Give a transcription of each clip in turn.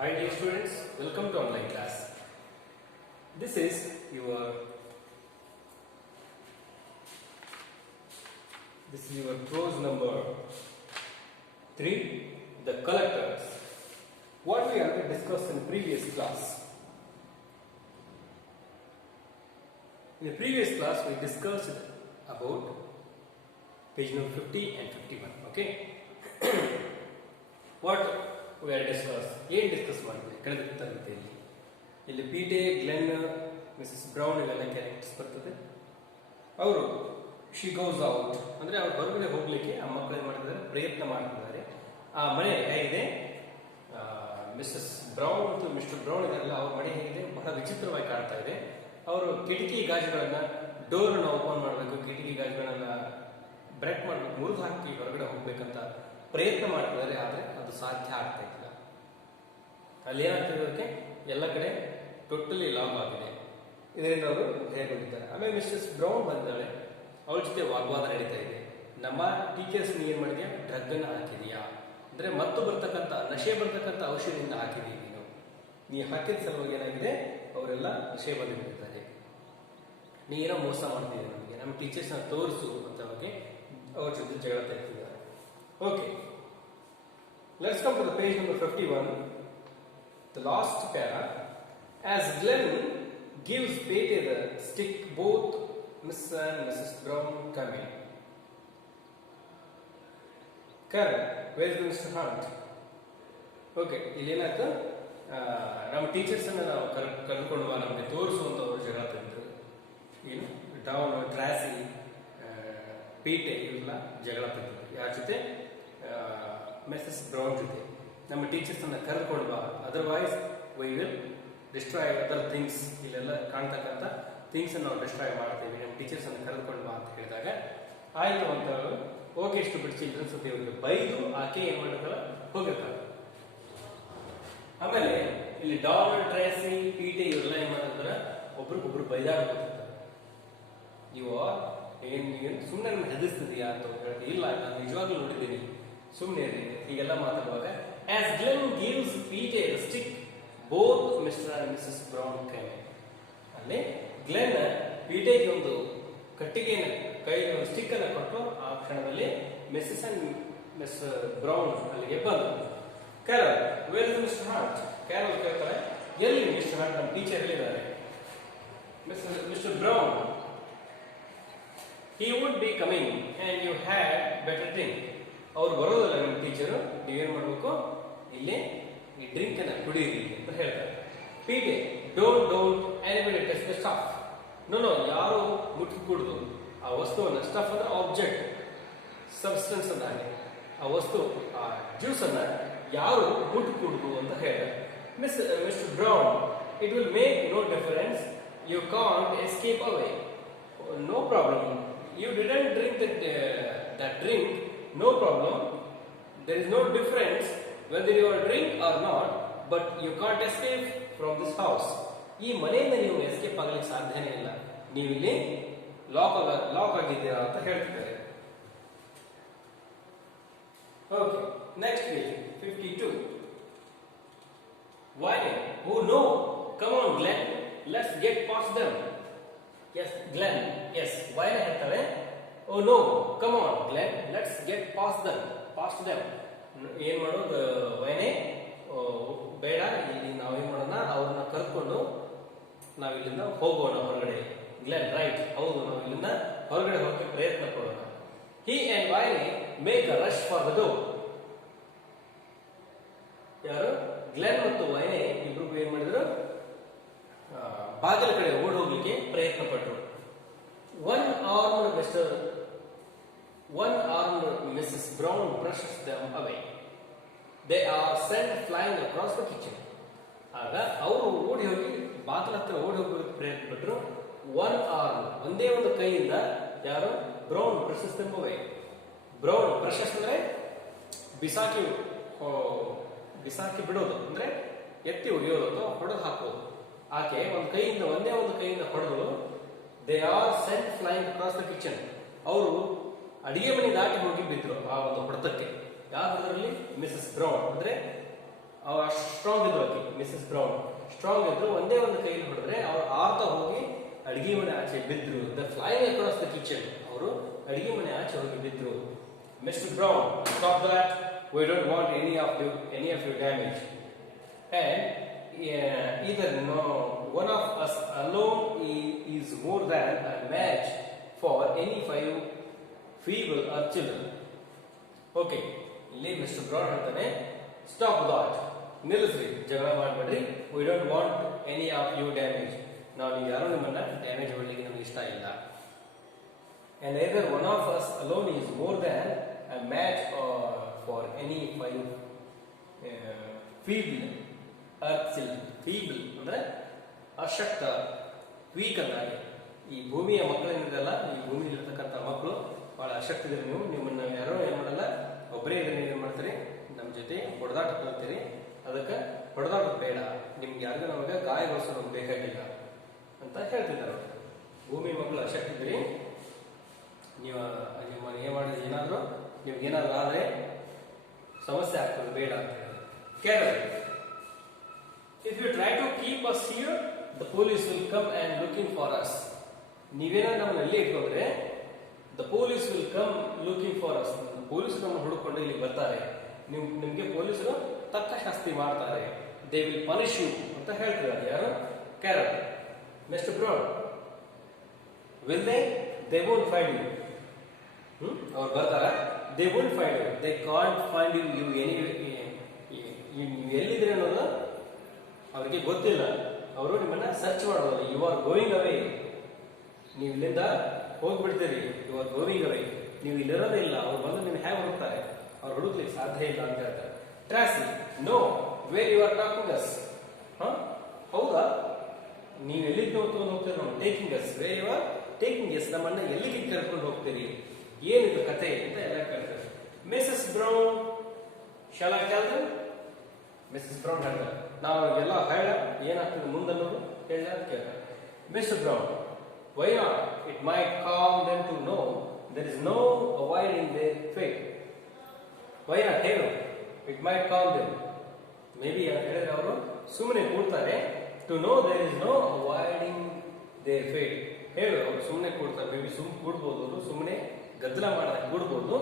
Hi dear students, welcome to online class. This is your prose number 3, the collectors. What we already discussed in the previous class. In the previous class we discussed about page number 50 and 51. Okay. What we are ಏನು discuss ಮಾಡಿದ್ವಿ ಕಳೆದ ತರಗತಿಯಲ್ಲಿ. ಇಲ್ಲಿ ಪೀಟೆ, Glenn, Mrs brown ಇವೆಲ್ಲ characters ಬರ್ತದೆ. ಅವರು she goes out ಅಂದ್ರೆ ಅವ್ರು ಹೊರಗಡೆ ಹೋಗ್ಲಿಕ್ಕೆ ಆ ಮಕ್ಕಳು ಏನು ಮಾಡಿದ್ದಾರೆ, ಪ್ರಯತ್ನ ಮಾಡ್ತಿದ್ದಾರೆ. ಆ ಮನೆ ಹೇಗಿದೆ, ಮಿಸಸ್ ಬ್ರೌನ್ ಮತ್ತು ಮಿಸ್ಟರ್ ಬ್ರೌನ್ ಇದೆಲ್ಲ ಅವ್ರ ಮನೆ ಹೇಗಿದೆ, ಬಹಳ ವಿಚಿತ್ರವಾಗಿ ಕಾಣ್ತಾ ಇದೆ. ಅವರು ಕಿಟಕಿ ಗಾಜುಗಳನ್ನ ಡೋರ್ನ ಓಪನ್ ಮಾಡಬೇಕು, ಕಿಟಕಿ ಗಾಜುಗಳನ್ನ ಬ್ರೇಕ್ ಮಾಡಬೇಕು, ಮುರಿದು ಹಾಕಿ ಹೊರಗಡೆ ಹೋಗ್ಬೇಕಂತ ಪ್ರಯತ್ನ ಮಾಡ್ತಿದ್ದಾರೆ. ಆದರೆ ಅದು ಸಾಧ್ಯ ಆಗ್ತಾ ಇಲ್ಲ. ಅಲ್ಲಿ ಏನಾಗ್ತಿರೋದಕ್ಕೆ ಎಲ್ಲ ಕಡೆ ಟೋಟಲಿ ಲಾಕ್ ಆಗಿದೆ. ಇದರಿಂದ ಅವರು ಭಯಗೊಂಡಿದ್ದಾರೆ. ಆಮೇಲೆ ಮಿಸ್ಟರ್ಸ್ ಬ್ರೌನ್ ಬಂದಾಳೆ, ಅವಳ ಜೊತೆ ವಾಗ್ವಾದ ನಡೀತಾ ಇದೆ. ನಮ್ಮ ಟೀಚರ್ಸ್ ನೀ ಏನ್ ಮಾಡಿದ್ಯಾ, ಡ್ರಗ್ ಅನ್ನ ಹಾಕಿದೀಯಾ ಅಂದ್ರೆ ಮತ್ತು ಬರ್ತಕ್ಕಂಥ ನಶೆ ಬರ್ತಕ್ಕಂಥ ಔಷಧಿಯಿಂದ ಹಾಕಿದೀವಿ ನೀ ಹಾಕಿದ ಸಲುವಾಗಿ ಏನಾಗಿದೆ, ಅವರೆಲ್ಲ ನಶೆ ಬಂದಿದ್ದಾರೆ. ನೀ ಏನೋ ಮೋಸ ಮಾಡ್ತಿದ್ದೀವಿ, ನಮಗೆ ನಮ್ಮ ಟೀಚರ್ಸ್ ನ ತೋರಿಸು ಅಂತ ಬಗ್ಗೆ ಅವ್ರ ಜೊತೆ ಜಗಳ ತೆಗ್ತಿದ್ದಾರೆ. Okay, let's come to the page number 51, the last para. As Glenn gives Pete the stick, both Miss and Mrs. Brown come in. Karen, where is Mr. Hunt? Okay, ಇಲ್ಲಿ ಏನಾಯ್ತು, ನಮ್ಮ ಟೀಚರ್ಸ್ ಅನ್ನ ನಾವು ಕರ್ಕೊಂಡು ಬಾ, ನಮಗೆ ತೋರಿಸು ಅಂತ ಅವರು ಜಗಳ ತೆಗೆದ್ರು. ಏನು ಡೌನ್, ಟ್ರಾಸಿ, ಪೀಟೆ ಇವೆಲ್ಲ ಜಗಳ ತೆಗೆದ್ರು. ಯಾರ ಜೊತೆ, ಮಿಸಸ್ ಬ್ರೌನ್ ಜೊತೆ. ನಮ್ಮ ಟೀಚರ್ಸ್ ಅನ್ನ ಕರೆದುಕೊಂಡು ಬಾ, otherwise we will destroy other things. ಇಲ್ಲೆಲ್ಲ ಕಾಣ್ತಕ್ಕಂಥ ಥಿಂಗ್ಸ್ ನಾವು ಡಿಸ್ಟ್ರಾಯ್ ಮಾಡ್ತೇವೆ, ನಮ್ಮ ಟೀಚರ್ಸ್ ಅನ್ನ ಕರೆದುಕೊಂಡು ಬಾ ಅಂತ ಹೇಳಿದಾಗ ಆಯ್ತು ಅಂತ ಓಕೆ ಇಷ್ಟು ಬಿಟ್ಟು ಚಿಲ್ಡ್ರನ್ಸ್ ಅಂತ ಇವರಿಗೆ ಬೈದು ಆಕೆ ಏನ್ ಮಾಡಿರ್ತಾರ, ಹೋಗಿರ್ತಾರ. ಆಮೇಲೆ ಇಲ್ಲಿ ಡಾನ್, ಟ್ರೇಸಿ, ಪೀಟೆ ಇವರೆಲ್ಲ ಏನ್ ಮಾಡಿರ್ತಾರ, ಒಬ್ರಿಗೊಬ್ರು ಬೈದಾಡ್ಕೊತಿರ್ತಾರೆ. ಇವ ಏನ್ ಸುಮ್ಮನೆ ನಮ್ಗೆ ಹೆದರ್ಸ್ತಿದೀಯಾ ಅಂತ ಹೇಳ್ತೀವಿ. ಇಲ್ಲ, ನಾನು ನಿಜವಾಗ್ಲೂ ನೋಡಿದ್ದೀನಿ, ಸುಮ್ಮನೆ ಹೀಗೆಲ್ಲ ಮಾತಾಡುವಾಗ as Glen gives Pete the stick, both Mr and Mrs Brown came. ಅಲ್ಲಿ ಗ್ಲೆನ್ ಪೀಟೆಗೆ ಒಂದು ಕಟ್ಟಿಗೆನ ಕೈಗೆ ಒಂದು ಸ್ಟಿಕ್ ಅನ್ನ ಕೊಟ್ಟು ಆ ಕ್ಷಣದಲ್ಲಿ ಮಿಸಸ್ ಅಂಡ್ ಮಿಸ್ ಬ್ರೌನ್ ಅಲ್ಲಿಗೆ ಬಂದು. Carol, where is mister heart? Carol ಕೇಳ್ತಾರೆ, ಎಲ್ಲಿ ಮಿಸ್ಟರ್ ಹಾರ್ಟ್? ನಮ್ಮ ಟೀಚರ್ ಹೇಳಿದ್ದಾರೆ. Mister brown, he would be coming and you had better drink. ಅವ್ರು ಬರೋದಲ್ಲ ನಿಮ್ಮ ಟೀಚರು, ನೀವೇನ್ ಮಾಡ್ಬೇಕು, ಇಲ್ಲಿ ಈ ಡ್ರಿಂಕ್ ಅನ್ನ ಕುಡಿಯಿರಿ ಅಂತ ಹೇಳ್ತಾರೆ. Pete, don't anybody touch the stuff. No, ಯಾರು ಮುಟ್ಕೂಡುದು ಆ ವಸ್ತುವನ್ನ. ಸ್ಟಫ್ ಅಂದ್ರೆ ಆಬ್ಜೆಕ್ಟ್, ಸಬ್ಸ್ಟೆನ್ಸ್ ಅನ್ನ, ಆ ವಸ್ತು, ಆ ಜ್ಯೂಸ್ ಅನ್ನ ಯಾರು ಮುಟ್ಕೂಡುದು ಅಂತ ಹೇಳ್ತಾರೆ. Mr Brown, it will make no difference, you can't escape away. No problem, you didn't drink that drink, no problem. There is no difference whether you are drink or not, but you can't escape from this house. ಈ ಮನೆಯಿಂದ ನೀವು escape ಆಗಲಿಕ್ಕೆ ಸಾಧ್ಯನೇ ಇಲ್ಲ, ನೀವು ಇಲ್ಲಿ lock ಆಗಿದ್ದೀರಾ ಅಂತ ಹೇಳ್ತಿದ್ದಾರೆ. Okay, next page 52. Why? Oh no, come on Glenn, let's get past them. Yes, Glenn. Yes, why ಹೇಳ್ತಾರೆ, oh no, come on Glenn, let's get past them. ಏನ್ ಮಾಡೋದು, ವೈನೆ ಬೇಡ, ಇಲ್ಲಿ ನಾವೇನ್ ಮಾಡೋಣ, ಅವ್ರನ್ನ ಕರ್ಕೊಂಡು ನಾವ್ ಇಲ್ಲಿಂದ ಹೋಗೋಣ ಹೊರಗಡೆ. ಗ್ಲೆನ್, ರೈಟ್, ಹೌದು, ನಾವು ಇಲ್ಲಿಂದ ಹೊರಗಡೆ ಹೋಗಕ್ಕೆ ಪ್ರಯತ್ನ ಪಡೋಣ. he and Wayne make a rush for the door. ಯಾರು, ಗ್ಲೆನ್ ಮತ್ತು ವೈನೆ ಇಬ್ರಿಗೂ ಏನ್ ಮಾಡಿದ್ರು, ಬಾಗಿಲ ಕಡೆ ಓಡ್ ಹೋಗ್ಲಿಕ್ಕೆ ಪ್ರಯತ್ನ ಪಟ್ಟರು. One armed Mrs Brown brushes them away. They are sent flying across the kitchen. ಆಗ ಅವರು ಓಡಿ ಹೋಗಿ ಬಾಗಿಲ ಹತ್ರ ಓಡಿ ಹೋಗೋದಕ್ಕೆ ಪ್ರಯತ್ನ ಪಟ್ಟರು. ಒನ್ ಆರ್ಮ್, ಒಂದೇ ಒಂದು ಕೈಯಿಂದ ಯಾರು, ಬ್ರೌನ್ ಬ್ರಷಸ್ ದೆಮ್ ಅವೇ. ಬ್ರೌನ್ ಬ್ರಷಸ್ ಅಂದ್ರೆ ಬಿಸಾಕಿ ಬಿಡೋದು, ಅಂದ್ರೆ ಎತ್ತಿ ಒಗೆಯೋದು ಅಥವಾ ಹೊಡೆದು ಹಾಕೋದು. ಆಕೆ ಒಂದೇ ಒಂದು ಕೈಯಿಂದ ಹೊಡೆದು. They are sent flying across the kitchen. ಅವರು ಅಡಿಗೆ ಮನೆ ದಾಟಿ ಹೋಗಿ ಬಿದ್ರು ಆ ಒಂದು ಹೊಡೆತಕ್ಕೆ. ಯಾವ ಹೊಡೆದ್ರಲ್ಲಿ, ಮಿಸಸ್ ಬ್ರೌನ್ ಅಂದ್ರೆ ಅವ್ರು ಅಷ್ಟು ಸ್ಟ್ರಾಂಗ್ ಇದ್ರು, ಆಕೆ ಮಿಸಸ್ ಬ್ರೌನ್ ಸ್ಟ್ರಾಂಗ್ ಇದ್ರು. ಒಂದೇ ಒಂದು ಕೈಲಿ ಹೊಡೆದ್ರೆ ಅವ್ರು ಆರ್ತ ಹೋಗಿ ಅಡಿಗೆ ಮನೆ ಆಚೆ ಬಿದ್ರು. The flying across the kitchen, ಅವರು ಅಡಿಗೆ ಮನೆ ಆಚೆ ಹೋಗಿ ಬಿದ್ರು. Mr Brown, stop that, we don't want any of you damage, and either one of us alone is more than a match for any 5 feeble or children. Okay, ಇಲ್ಲಿ Mr Brown ಹೇಳ್ತಾನೆ, stop that, ನಿಲ್ಲಿಸ್ರಿ, ಜಗಳ ಮಾಡಬೇಡ್ರಿ, we don't want any of you damage, ನಾವು ನೀವು ಯಾರು ನಿಮ್ಮನ್ನ damage ಮಾಡಲಿಕ್ಕೆ ನಮ್ಗೆ ಇಷ್ಟ ಇಲ್ಲ. And either one of us alone is more than a match for any 5 feeble or children. Feeble ಅಂದ್ರೆ ಅಶಕ್ತ, ವೀಕ್ ಅಂದಾಗ. ಈ ಭೂಮಿಯ ಮಕ್ಕಳೇನಿದೆಲ್ಲ, ಈ ಭೂಮಿಯಲ್ಲಿರ್ತಕ್ಕಂಥ ಮಕ್ಕಳು ಬಹಳ ಅಶಕ್ತಿದ್ರೆ ನೀವು, ನಿಮ್ಮನ್ನ ಯಾರೋ ಏನ್ ಮಾಡಲ್ಲ, ಒಬ್ಬರೇ ಇದನ್ನ ಏನ್ ಮಾಡ್ತೀರಿ, ನಮ್ಮ ಜೊತೆ ಹೊಡೆದಾಟ ತಗೋತೀರಿ. ಅದಕ್ಕೆ ಹೊಡೆದಾಟ ಬೇಡ, ನಿಮ್ಗೆ ಯಾರಿಗೂ ನಮಗೆ ಗಾಯಗೊಳಿಸೋದು ಬೇಕಾಗಿಲ್ಲ ಅಂತ ಹೇಳ್ತಿದ್ದಾರೆ. ಭೂಮಿ ಮಕ್ಕಳು ಅಶಕ್ತಿದ್ರಿ, ನೀವು ನಿಮ್ಮ ಏನ್ ಮಾಡಿದ್ರೆ ಏನಾದ್ರು ನಿಮ್ಗೇನಾದ್ರು ಆದ್ರೆ ಸಮಸ್ಯೆ ಆಗ್ತದೆ, ಬೇಡ ಅಂತ ಹೇಳಿ. Kerala, if you try to keep us here, the police will come and looking for us. ನೀವೇನಾದ್ರು ನಮ್ಮನ್ನ ಇಲ್ಲಿ ಇಟ್ಕೊಂಡ್ರೆ the police will come looking for us. Police ನಮ್ಮನ್ನು ಹುಡುಕೊಂಡು ಇಲ್ಲಿ ಬರ್ತಾರೆ, ನಿಮ್ಗೆ ಪೊಲೀಸರು ತಕ್ಕ ಶಾಸ್ತಿ ಮಾಡ್ತಾರೆ. they will punish you ಅಂತ ಹೇಳ್ತಿದ್ದಾರೆ. ಯಾರು? Kerala. Mister brown, will they won't find you. ಅವ್ರು ಬರ್ತಾರ, they won't find you, they can't find you anyway. ನೀವು ಎಲ್ಲಿದ್ರೆ ಅನ್ನೋದು ಅವ್ರಿಗೆ ಗೊತ್ತಿಲ್ಲ, ಅವರು ನಿಮ್ಮನ್ನ ಸರ್ಚ್ ಮಾಡೋದು. ಯು ಆರ್ ಗೋಯಿಂಗ್ ಅವೇ, ನೀವು ಇಲ್ಲಿಂದ ಹೋಗ್ಬಿಡ್ತೀರಿ, ಯು ಆರ್ ಗೋಯಿಂಗ್ ಅವೇ, ನೀವು ಇಲ್ಲಿರೋದಿಲ್ಲ. ಅವ್ರು ಬಂದು ನೀವು ಹೇಗೆ ಹುಡುಕ್ತಾರೆ, ಅವ್ರು ಹುಡುಕ್ಲಿಕ್ಕೆ ಸಾಧ್ಯ ಇಲ್ಲ ಅಂತ ಹೇಳ್ತಾರೆ. Tracy, no, where you are talking us. ಹೌದಾ, ನೀವು ಎಲ್ಲಿಗೆ ತಗೊಂಡು ಹೋಗ್ತೀರಿ, ನಾವು taking us, where you are taking us, ನಮ್ಮನ್ನ ಎಲ್ಲಿಗೆ ಕರ್ಕೊಂಡು ಹೋಗ್ತೀರಿ, ಏನಿದು ಕತೆ ಅಂತ ಎಲ್ಲ ಕೇಳ್ತಾರೆ. ಮಿಸಸ್ ಬ್ರೌನ್, ಶಾಲಾ ಕೇಳ್ದ, ಮಿಸಸ್ ಬ್ರೌನ್ ಹೇಳ್ತಾರೆ, ನಾವು ಎಲ್ಲ ಹೇಳ ಏನಾಗ್ತದೆ ಮುಂದನ್ನೋದು ಹೇಳ ಅಂತ ಕೇಳ್ತಾರೆ. Mr Brown, why not, it might calm them to know there is no avoiding their fate. Why not, ಹೇಳು, it might calm them, maybe ಅಂತ ಹೇಳಿದ್ರೆ ಅವರು ಸುಮ್ಮನೆ ಕೂಡ್ತಾರೆ. To know there is no avoiding their fate, ಹೇಳು, ಅವ್ರು ಸುಮ್ಮನೆ ಕೂಡ್ತಾರೆ. May be ಸುಮ್ಮನೆ ಕೂಡ್ಬೋದು, ಅವರು ಸುಮ್ಮನೆ ಗದ್ದಲ ಮಾಡಿದಾಗ ಕೂಡ್ಬೋದು,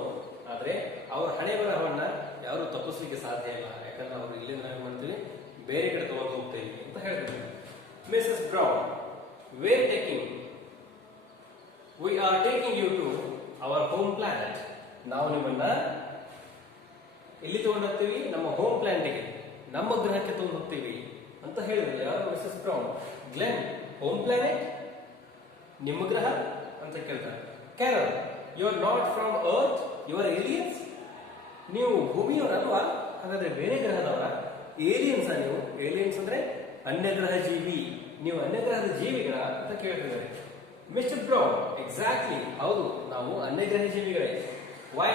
ಆದ್ರೆ ಅವ್ರ ಹಣೆ ಬರಹವನ್ನ ಯಾರು ತಪ್ಪಿಸ್ಲಿಕ್ಕೆ ಸಾಧ್ಯ ಇಲ್ಲ. ಯಾಕಂದ್ರೆ ಅವ್ರು ಇಲ್ಲಿಂದ ನಾವು ಮಾಡ್ತೀವಿ, ಬೇರೆ ಕಡೆ ತಗೊಂಡು ಹೋಗ್ತೇವೆ ಅಂತ ಹೇಳ್ತಾರೆ. Mrs Brown, where taking, we are taking you to our home planet. ನಾವು ನಿಮ್ಮನ್ನ ಎಲ್ಲಿ ತಗೊಂಡು ಹೋಗ್ತೀವಿ, ನಮ್ಮ ಹೋಮ್ ಪ್ಲಾನೆಟ್ಗೆ, ನಮ್ಮ ಗ್ರಹಕ್ಕೆ ತಗೊಂಡು ಹೋಗ್ತೀವಿ ಅಂತ ಹೇಳಿದ್ರು. ಯಾರು? Mrs Brown. Glen, home planet, ನಿಮ್ಮ ಗ್ರಹ ಅಂತ ಕೇಳ್ತಾರೆ. Carol, you are not from earth, you are aliens. ನೀವು ಭೂಮಿಯವರಲ್ವಾ, ಹಾಗಾದ್ರೆ ಬೇರೆ ಗ್ರಹದವರ? ಏಲಿಯನ್ಸ್ ನೀವು? ಏಲಿಯನ್ಸ್ ಅಂದ್ರೆ ಅನ್ಯ ಗ್ರಹ ಜೀವಿ, ನೀವು ಅನ್ಯ ಗ್ರಹದ ಜೀವಿಗಳ ಅಂತ ಕೇಳ್ತಿದ್ದಾರೆ. ಮಿಸ್ಟರ್ ಬ್ರೌನ್, ಎಕ್ಸಾಕ್ಟ್ಲಿ, ಹೌದು, ನಾವು ಅನ್ಯ ಗ್ರಹ ಜೀವಿಗಳೇ. Why,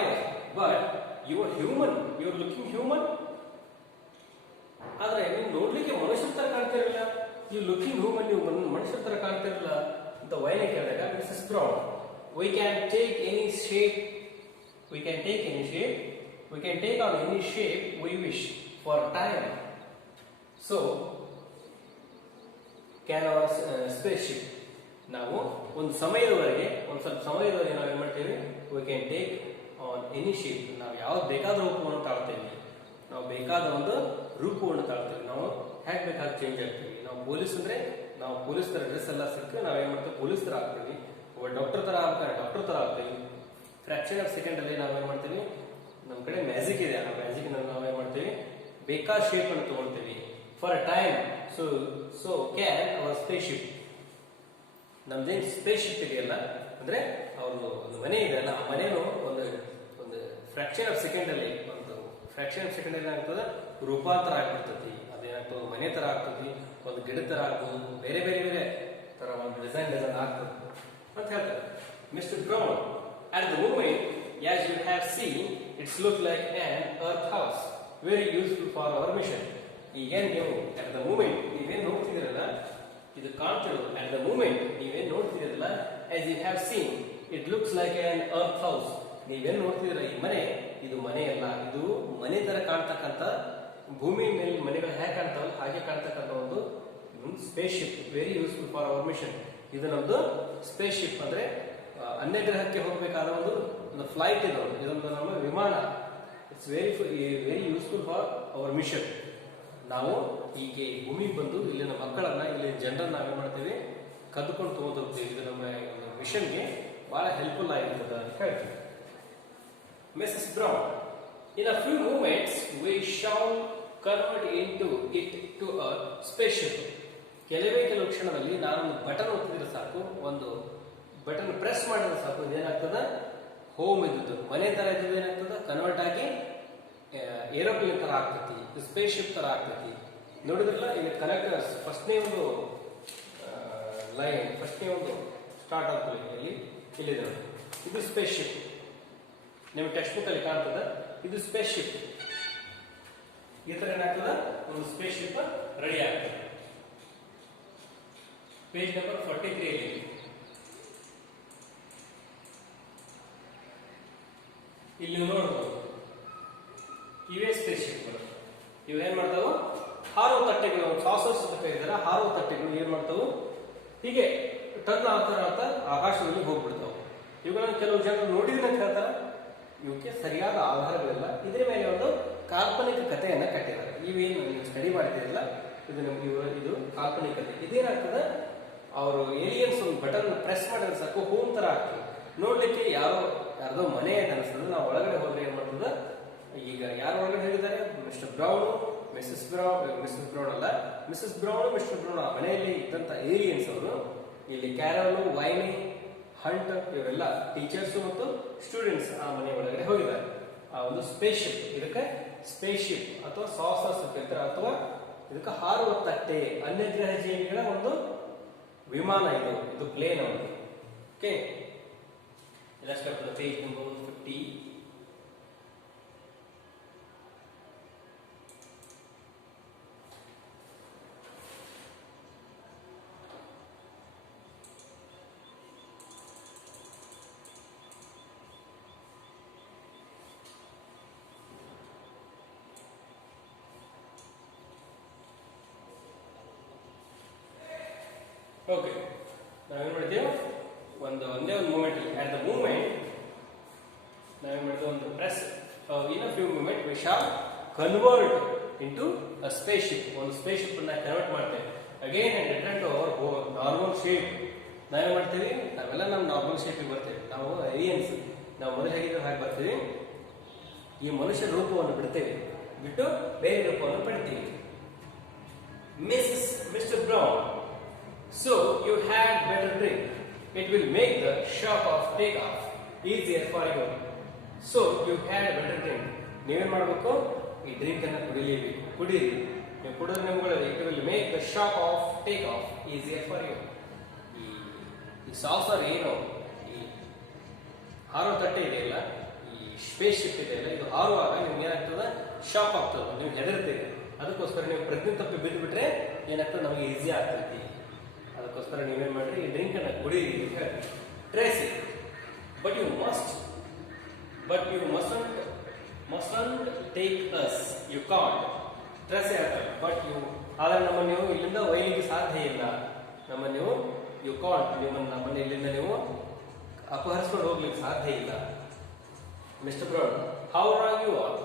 but you are human, you are looking human. ಆದ್ರೆ ನೀವು ನೋಡ್ಲಿಕ್ಕೆ ಮನುಷ್ಯರ ತರ ಕಾಣ್ತಿರಲಿಲ್ಲ, ಯು ಲುಕಿಂಗ್ ಹ್ಯೂಮನ್, ನೀವು ಮನುಷ್ಯರ ತರ ಕಾಣ್ತಿರಲಿಲ್ಲ ಅಂತ ವೈನೇ ಕೇಳಿದಾಗ, Mrs brown, we can take any shape, we can take any shape, we can take on any shape we wish for time. So can our spaceship, ನಾವು ಒಂದು ಸಮಯದವರೆಗೆ, ಒಂದು ಸ್ವಲ್ಪ ಸಮಯದವರೆಗೆ ನಾವು ಏನು ಮಾಡ್ತೇವೆ, we can take on any shape, ನಾವು ಯಾವ್ದು ಬೇಕಾದ ರೂಪವನ್ನು ತಾಳ್ತೇವೆ, ನಾವು ಬೇಕಾದ ಒಂದು ರೂಪವನ್ನು ತಾಳ್ತೇವೆ, ನಾವು ಹೇಗೆ ಬೇಕಾದ್ರೆ ಚೇಂಜ್ ಆಗ್ತೀವಿ. ನಾವು ಪೊಲೀಸ್ ಅಂದ್ರೆ ನಾವು ಪೊಲೀಸ್ ತರ ಡ್ರೆಸ್ ಎಲ್ಲ ಸಿಕ್ಕ ನಾವು ಏನ್ ಮಾಡ್ತೀವಿ, ಪೊಲೀಸ್ ತರ ಆಗ್ತೀವಿ. ಒಬ್ಬ ಡಾಕ್ಟರ್ ತರ ಆಗ್ತಾರೆ, ಡಾಕ್ಟರ್ ತರ ಆಗ್ತೀವಿ. ಫ್ರಾಕ್ಷನ್ ಆಫ್ ಸೆಕೆಂಡ್ ಅಲ್ಲಿ ನಾವೇನ್ ಮಾಡ್ತೀವಿ, ನಮ್ಮ ಕಡೆ ಮ್ಯಾಜಿಕ್ ಇದೆ, ಆ ಮ್ಯಾಜಿಕ್ ನಾವೇನ್ ಮಾಡ್ತೀವಿ, ಬೇಕಾದ ಶೇಪ್ ಅನ್ನು ತಗೊಳ್ತೀವಿ. For time, so can our spaceship, ನಮ್ದೇನು ಸ್ಪೇಸ್ಶಿಪ್ ಇದೆಯಲ್ಲ, ಅಂದ್ರೆ ಅವ್ರದ್ದು ಒಂದು ಮನೆ ಇದೆ ಅಲ್ಲ, ಆ ಮನೇನು ಒಂದು ಫ್ರಾಕ್ಷನ್ ಆಫ್ ಸೆಕೆಂಡ್ ಅಲ್ಲಿ, ಒಂದು ಫ್ರಾಕ್ಷನ್ ಆಫ್ ಸೆಕೆಂಡ್ ಅಲ್ಲಿ ಏನಾಗ್ತದೆ, ರೂಪಾಂತರ ಆಗ್ಬಿಡ್ತತಿ. ಅದೇನಾಗ್ತದೆ, ಮನೆ ತರ ಆಗ್ತತಿ, ಒಂದು ಗಿಡ ತರ ಆಗ್ಬೋದು, ಬೇರೆ ಬೇರೆ ಬೇರೆ ತರ ಒಂದು ಡಿಸೈನ್ ಆಗ್ತದೆ ಅಂತ ಹೇಳ್ತಾರೆ. Mr brown, at the moment, as you have seen, it's look like an earth house, very useful for our mission. ಈಗ ನೀವು at the moment ನೀವೇನ್ ನೋಡ್ತಿದ್ದೀರಲ್ಲ, ಇದು ಕಾಣ್ತಿರೋದು at the moment ನೀವೇನ್ ನೋಡ್ತಿದ್ದೀರಲ್ಲ, as you have seen, it looks like an earth house. ನೀವೇನ್ ನೋಡ್ತಿದ್ದೀರ ಈ ಮನೆ, ಇದು ಮನೆ ಅಲ್ಲ, ಇದು ಮನೆ ತರ ಕಾಣ್ತಕ್ಕಂಥ ಭೂಮಿ ಮೇಲೆ ಮನೆಗಳು ಹೇಗೆ ಕಾಣ್ತಾವಲ್ಲ ಹಾಗೆ ಕಾಣ್ತಕ್ಕಂಥ ಒಂದು space ship, very useful for our mission. ಇದು ನಮ್ದು ಸ್ಪೇಸ್ ಶಿಪ್ ಅಂದ್ರೆ ಅನ್ಯ ಗ್ರಹಕ್ಕೆ ಹೋಗಬೇಕಾದ ಒಂದು ಫ್ಲೈಟ್ ಇದೊಂದು ನಮ್ಮ ವಿಮಾನ. It's very useful for our mission. ನಾವು ಹೀಗೆ ಭೂಮಿಗೆ ಬಂದು ಇಲ್ಲಿನ ಮಕ್ಕಳನ್ನ, ಇಲ್ಲಿನ ಜನರನ್ನ ನಾವೇನ್ ಮಾಡ್ತೀವಿ, ಕದ್ದುಕೊಂಡು ತಗೊಂಡು ಹೋಗ್ತೀವಿ. ಇದು ನಮ್ಮ ಮಿಷನ್ಗೆ ಬಹಳ ಹೆಲ್ಪ್ಫುಲ್ ಆಗಿರ್ತದೆ ಅಂತ ಹೇಳ್ತೀವಿ. Mrs brown, in a few moments we shall convert it to a spaceship. ಕೆಲವು ಕ್ಷಣದಲ್ಲಿ ನಾನು ಬಟನ್ ಒತ್ತಿದ್ರೆ ಸಾಕು, ಒಂದು ಬಟನ್ ಪ್ರೆಸ್ ಮಾಡಿದ್ರೆ ಸಾಕು, ಇದೇನಾಗ್ತದ, ಹೋಮ್ ಇದ್ದದ್ದು ಮನೆ ತರ ಇದ್ದದ್ದು ಏನಾಗ್ತದ, ಕನ್ವರ್ಟ್ ಆಗಿ ಏರೋಪ್ಲೇನ್ ತರ ಆಗ್ತತಿ, ಸ್ಪೇಸ್ ಶಿಪ್ ತರ ಆಗ್ತತಿ. ನೋಡಿದ್ರಲ್ಲ, ಈಗ ಕನೆಕ್ಟರ್ಸ್ ಫಸ್ಟ್ನೇ ಒಂದು ಲೈನ್, ಫಸ್ಟ್ನೇ ಒಂದು ಸ್ಟಾರ್ಟ್ ಆಗ್ತದೆ ಇಲ್ಲಿದೆ, ಇದು ಸ್ಪೇಸ್ ಶಿಪ್. ನಿಮ್ಗೆ ಟೆಕ್ಸ್ಟ್ ಬುಕ್ ಅಲ್ಲಿ ಕಾಣ್ತದ, ಇದು ಸ್ಪೇಸ್ ಶಿಪ್. ಈ ತರ ಏನಾಗ್ತದ, ಒಂದು ಸ್ಪೇಸ್ ಶಿಪ್ ರೆಡಿ ಆಗ್ತದೆ. ಪೇಜ್ ನಂಬರ್ 43 ಅಲ್ಲಿ ಇಲ್ಲಿ ನೋಡಬಹುದು, ಇವೇ ಸ್ಪೇಸ್ ಶಿಪ್ಗಳು. ಇವು ಏನ್ ಮಾಡ್ತಾವು, ಹಾರುವ ತಟ್ಟೆಗಳು, ಸಾಸರ್ಸ್ ಅಂತ ಕರೀತಾರೆ, ಹಾರುವ ತಟ್ಟೆಗಳು ಏನ್ ಮಾಡ್ತಾವು, ಹೀಗೆ ಟರ್ನ್ ಆಗ್ತಾ ಆಕಾಶದಲ್ಲಿ ಹೋಗ್ಬಿಡ್ತಾವ. ಇವುಗಳನ್ನು ಕೆಲವು ಜನರು ನೋಡಿದ್ರೆ ಅಂತ ಹೇಳ್ತಾರೆ, ಇವಕ್ಕೆ ಸರಿಯಾದ ಆಧಾರಗಳಿಲ್ಲ, ಇದರ ಮೇಲೆ ಒಂದು ಕಾಲ್ಪನಿಕ ಕಥೆಯನ್ನ ಕಟ್ಟಿದ್ದಾರೆ. ಇವೇನು ನೀವು ಸ್ಟಡಿ ಮಾಡ್ತಿರಲ್ಲ, ಇದು ನಮ್ಗೆ ಇದು ಕಾಲ್ಪನಿಕತೆ. ಇದೇನಾಗ್ತದೆ, ಅವರು ಏಲಿಯನ್ಸ್ ಒಂದು ಬಟನ್ ಪ್ರೆಸ್ ಮಾಡಿದ್ರೆ ಸಾಕು ಹೋಮ್ ತರ ಆಗ್ತದೆ. ನೋಡ್ಲಿಕ್ಕೆ ಯಾರ್ದೋ ಮನೆ ಅಂತ ಅನಿಸ್ತದೆ. ನಾವು ಒಳಗಡೆ ಹೋದ್ರೆ ಏನ್ ಮಾಡ್ತದ, ಈಗ ಯಾರು ಒಳಗಡೆ ಹೇಳಿದ್ದಾರೆ, ಮಿಸ್ಟರ್ ಬ್ರೌನ್, ಮಿಸಸ್ ಬ್ರೌನ್ ಅಲ್ಲ, ಮಿಸಸ್ ಬ್ರೌನ್, ಮಿಸ್ಟರ್ ಬ್ರೌನ್ ಆ ಮನೆಯಲ್ಲಿ ಇದ್ದಂತ ಏಲಿಯನ್ಸ್ ಅವರು ಇಲ್ಲಿ ಕ್ಯಾರಲ್, ವೈನಿ, ಹಂಟ್ ಇವರೆಲ್ಲ ಟೀಚರ್ಸ್ ಮತ್ತು ಸ್ಟೂಡೆಂಟ್ಸ್ ಆ ಮನೆ ಒಳಗಡೆ ಹೋಗಿದ್ದಾರೆ. ಆ ಒಂದು ಸ್ಪೇಸ್ ಶಿಪ್, ಇದಕ್ಕೆ ಸ್ಪೇಸ್ ಶಿಪ್ ಅಥವಾ ಸಾಸರ್ಸ್ ಅಂತ ಹೇಳ್ತಾರೆ, ಅಥವಾ ಇದಕ್ಕೆ ಹಾರುವ ತಟ್ಟೆ, ಅನ್ಯ ಗ್ರಹ ಜೀವಿಗಳ ಒಂದು ವಿಮಾನ ಇದು ಪ್ಲೇನ್ ಒಂದು. Okay, let's go to the page number 50. Okay, ನಾವೇನ್ ಮಾಡಿದ್ದೇವೆ, ಒಂದೇ ಒಂದು ಮೂಮೆಂಟ್, ಅಟ್ ದ ಮೂಮೆಂಟ್ ನಾವೇನ್ ಮಾಡಿದ್ವಿ, ಒಂದು press, in a few moment we shall convert into a space ship. ಒಂದು ಸ್ಪೇಸ್ ಶಿಪ್ ಅನ್ನ ಕನ್ವರ್ಟ್ ಮಾಡ್ತೇವೆ again and return to our normal shape. ನಾವೇನ್ ಮಾಡ್ತೀವಿ, ನಾವೆಲ್ಲ ನಮ್ಮ ನಾರ್ಮಲ್ ಶೇಪಿಗೆ ಬರ್ತೇವೆ. ನಾವು ಏಲಿಯನ್ಸ್, ನಾವು ಮೊದಲು ಹೇಗಿದ್ರೆ ಹಾಗೆ ಬರ್ತೀವಿ. ಈ ಮನುಷ್ಯ ರೂಪವನ್ನು ಬಿಡ್ತೇವೆ, ಬಿಟ್ಟು ಬೇರೆ ರೂಪವನ್ನು ಪಡಿತೀವಿ. Mr. Brown, so you had better drink. It will make the shock of takeoff easier for you. So you had better drink. ನೀವೇನ್ ಮಾಡಬೇಕು, ಈ ಡ್ರಿಂಕ್ ಅನ್ನ ಕುಡಿರಿ. ನೀವು ಕುಡಿದ್ರೆ ನಿಮ್ಗಳು it will make the shock of takeoff easier for you. ಈ saucer ಏನು, ಈ ಹಾರೋ ತಟ್ಟೆ ಇದೆಯಲ್ಲ, ಈ ಸ್ಪೇಸ್ ಶಿಪ್ ಇದೆಯಲ್ಲ, ಇದು ಹಾರುವಾಗ ನಿಮ್ಗೆ ಏನಾಗ್ತದ, ಶಾಕ್ ಆಗ್ತದೆ, ನೀವು ಹೆದರ್ತೀರಿ. ಅದಕ್ಕೋಸ್ಕರ ನೀವು ಪ್ರಜ್ಞೆ ತಪ್ಪಿ ಬಿದ್ದು ಬಿಟ್ರೆ ಏನಾಗ್ತದೆ, ನಮಗೆ ಈಸಿ ಆಗ್ತೈತಿ. ಅದಕ್ಕೋಸ್ಕರ ನೀವೇನ್ ಮಾಡ್ರಿ, ಈ ಡ್ರಿಂಕ್ ಅನ್ನ ಕುಡಿಯಿರಿ ಅಂತ ಹೇಳಿ. Tracy, but you mustn't take us. You can't. Tracy ಹೇಳ್ತಾರೆ, ಬಟ್ ಯು, ಆದ್ರೆ ನಮ್ಮನ್ನು ನೀವು ಇಲ್ಲಿಂದ ಒಯ್ಲಿಕ್ಕೆ ಸಾಧ್ಯ ಇಲ್ಲ. ನಮ್ಮನ್ನು ನೀವು ಯು ಕಾಂಟ್, ನಮ್ಮನ್ನು ಇಲ್ಲಿಂದ ನೀವು ಅಪಹರಿಸ್ಕೊಂಡು ಹೋಗ್ಲಿಕ್ಕೆ ಸಾಧ್ಯ ಇಲ್ಲ. Mr Brown, how wrong you are.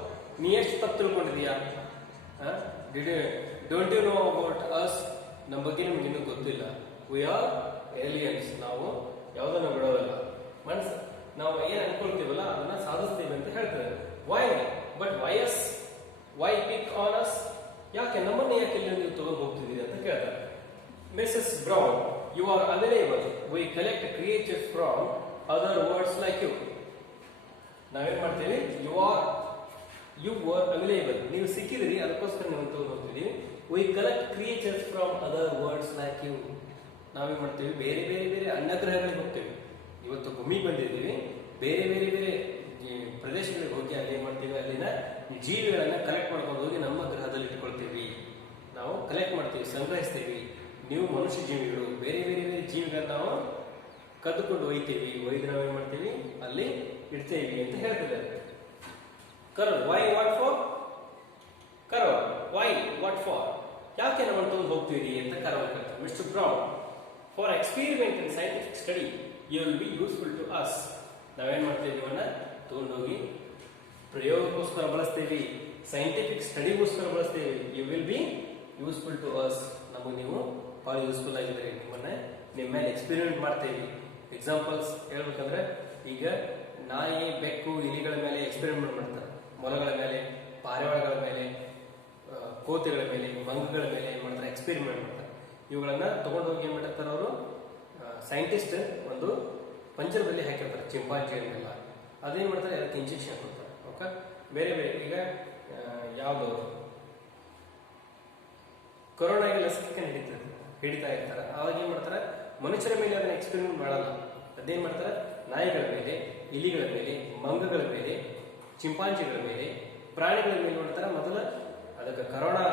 ನೀ ಎಷ್ಟು ತಪ್ಪು ತಿಳ್ಕೊಂಡಿದೀಯಾ? Don't you know about us. ನಮ್ಮ ಬಗ್ಗೆ ನಿಮ್ಗೆ ಇನ್ನೂ ಗೊತ್ತಿಲ್ಲ. We are aliens. ನಾವು ಯಾವುದನ್ನು ಬಿಡೋದಲ್ಲ. ಮನ್ಸು ನಾವು ಏನ್ ಅನ್ಕೊಳ್ತೀವಲ್ಲ ಅದನ್ನ ಸಾಧಿಸ್ತೀವಿ ಅಂತ ಹೇಳ್ತಾರೆ. Why but why pick on us. ಯಾಕೆ ನಮ್ಮನ್ನ ಯಾಕೆ ಇಲ್ಲಿ ನೀವು ತಗೊಂಡು ಹೋಗ್ತಿದ್ದೀರಿ ಅಂತ ಕೇಳ್ತಾರೆ. Mrs Brown, you are available. We collect creatures from other words like you. ನಾವೇನ್ ಮಾಡ್ತೀವಿ, ಯು ವರ್ ಅವೈಲೇಬಲ್, ನೀವು ಸಿಕ್ಕಿದ್ರಿ, ಅದಕ್ಕೋಸ್ಕರ ನೀವು ತಗೊಂಡು ಹೋಗ್ತಿದ್ದೀವಿ. We collect creatures from other words like you. ನಾವೇನ್ ಮಾಡ್ತೀವಿ, ಬೇರೆ ಬೇರೆ ಬೇರೆ ಅನ್ಯಗ್ರಹಗಳಿಗೆ ಹೋಗ್ತೀವಿ. ಇವತ್ತು ಭೂಮಿಗೆ ಬಂದಿದ್ದೀವಿ, ಬೇರೆ ಬೇರೆ ಬೇರೆ ಪ್ರದೇಶಗಳಿಗೆ ಹೋಗಿ ಅಲ್ಲಿ ಏನ್ ಮಾಡ್ತೀವಿ, ಅಲ್ಲಿನ ಜೀವಿಗಳನ್ನ ಕಲೆಕ್ಟ್ ಮಾಡ್ಕೊಂಡು ಹೋಗಿ ನಮ್ಮ ಗ್ರಹದಲ್ಲಿ ಇಟ್ಕೊಳ್ತೀವಿ. ನಾವು ಕಲೆಕ್ಟ್ ಮಾಡ್ತೀವಿ, ಸಂಗ್ರಹಿಸ್ತೀವಿ. ನೀವು ಮನುಷ್ಯ ಜೀವಿಗಳು, ಬೇರೆ ಬೇರೆ ಬೇರೆ ಜೀವಿಗಳನ್ನ ನಾವು ಕದ್ದುಕೊಂಡು ಒಯ್ತೀವಿ. ಒಯ್ದು ನಾವೇನ್ ಮಾಡ್ತೀವಿ, ಅಲ್ಲಿ ಇಡ್ತೇವಿ ಅಂತ ಹೇಳ್ತಿದ್ದಾರೆ. Caro, why what for Caro. What for, ಯಾಕೆ ನಮ್ಮನ್ನು ತಗೊಂಡು ಹೋಗ್ತೀರಿ ಅಂತ ಕರೆಯುವ Mr Brown, for experiment in scientific study you will be useful to us. ನಾವೇನ್ ಮಾಡ್ತೀವಿ, ಇವನ್ನ ತಗೊಂಡೋಗಿ ಪ್ರಯೋಗಕ್ಕೋಸ್ಕರ ಬಳಸ್ತೀವಿ, ಸೈಂಟಿಫಿಕ್ ಸ್ಟಡಿಗೋಸ್ಕರ ಬಳಸ್ತೀವಿ. You will be useful to us, ನಮಗೆ ನೀವು ಭಾಳ ಯೂಸ್ಫುಲ್ ಆಗಿದ್ದೀರಿ, ನಿಮ್ಮನ್ನ ನಿಮ್ಮ ಮೇಲೆ ಎಕ್ಸ್ಪೆರಿಮೆಂಟ್ ಮಾಡ್ತೀವಿ. ಎಕ್ಸಾಂಪಲ್ಸ್ ಹೇಳ್ಬೇಕಂದ್ರೆ, ಈಗ ನಾಯಿ, ಬೆಕ್ಕು, ಇಲಿಗಳ ಮೇಲೆ ಎಕ್ಸ್ಪೆರಿಮೆಂಟ್ ಮಾಡ್ತಾರೆ, ಮೊಲಗಳ ಮೇಲೆ, ಪಾರಿವಾಳಗಳ ಮೇಲೆ, ಕೋತಿಗಳ ಮೇಲೆ, ಮಂಗಗಳ ಮೇಲೆ ಏನ್ ಮಾಡ್ತಾರೆ, ಎಕ್ಸ್ಪೆರಿಮೆಂಟ್ ಮಾಡ್ತಾರೆ. ಇವುಗಳನ್ನ ತಗೊಂಡೋಗಿ ಏನ್ ಮಾಡಿರ್ತಾರೆ ಅವರು, ಸೈಂಟಿಸ್ಟ್ ಒಂದು ಪಂಜರದಲ್ಲಿ ಹಾಕಿರ್ತಾರೆ ಚಿಂಪಾಂಜಿಗಳನ್ನೆಲ್ಲ. ಅದೇನ್ ಮಾಡ್ತಾರೆ, ಅದಕ್ಕೆ ಇಂಜೆಕ್ಷನ್ ಕೊಡ್ತಾರೆ. ಓಕೆ, ಬೇರೆ ಬೇರೆ ಈಗ ಯಾವುದು ಕೊರೋನಾಗೆ ಲಸಿಕೆ ಹಿಡಿತಾ ಇರ್ತಾರೆ, ಅವಾಗ ಏನ್ ಮಾಡ್ತಾರೆ, ಮನುಷ್ಯರ ಮೇಲೆ ಅದನ್ನ ಎಕ್ಸ್ಪೆರಿಮೆಂಟ್ ಮಾಡಲ್ಲ. ಅದೇನ್ ಮಾಡ್ತಾರೆ, ನಾಯಿಗಳ ಮೇಲೆ, ಇಲಿಗಳ ಮೇಲೆ, ಮಂಗಗಳ ಮೇಲೆ, ಚಿಂಪಾಂಜಿಗಳ ಮೇಲೆ, ಪ್ರಾಣಿಗಳ ಮೇಲೆ ಮಾಡ್ತಾರೆ. ಮೊದಲ ಅದಕ್ಕೆ ಕರೋನಾ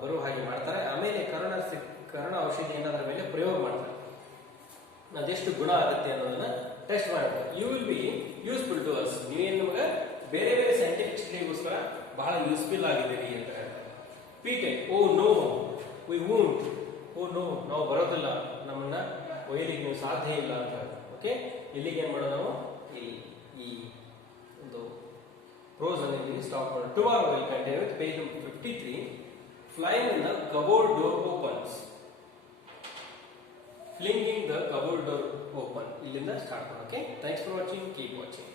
ಬರುವ ಹಾಗೆ ಮಾಡ್ತಾರೆ, ಆಮೇಲೆ ಕರೋನಾ ಔಷಧಿಯನ್ನು ಅದರ ಮೇಲೆ ಪ್ರಯೋಗ ಮಾಡ್ತಾರೆ. ಅದೆಷ್ಟು ಗುಣ ಆಗುತ್ತೆ ಅನ್ನೋದನ್ನ ಟೆಸ್ಟ್ ಮಾಡ್ತಾರೆ. You will be useful to us, ನೀವೇನು ನಮಗೆ ಬೇರೆ ಬೇರೆ ಸೈಂಟಿಫಿಕ್ ಸ್ಟಡಿಗೋಸ್ಕರ ಬಹಳ ಯೂಸ್ಫುಲ್ ಆಗಿದ್ದೀರಿ ಅಂತ ಹೇಳ್ತಾರೆ. Pete, oh no we won't, oh no ನಾವು ಬರೋದಿಲ್ಲ, ನಮ್ಮನ್ನ ಒಯ್ಯಲಿಕ್ಕೆ ನೀವು ಸಾಧ್ಯ ಇಲ್ಲ ಅಂತ ಹೇಳ್ತಾರೆ. ಓಕೆ, ಇಲ್ಲಿಗೆ ಏನ್ ಮಾಡೋದು ನಾವು, ಈ ಒಂದು ಪ್ರೋಸ್ ಅನ್ನು ಸ್ಟಾಪ್ ಮಾಡೋಣ. Tomorrow will continue with page 53. Flying in the cupboard door opens. Flinging the cupboard door open. ಇಲ್ಲಿಂದ ಸ್ಟಾರ್ಟ್ ಮಾಡೋಣ. Okay, thanks for watching, keep watching.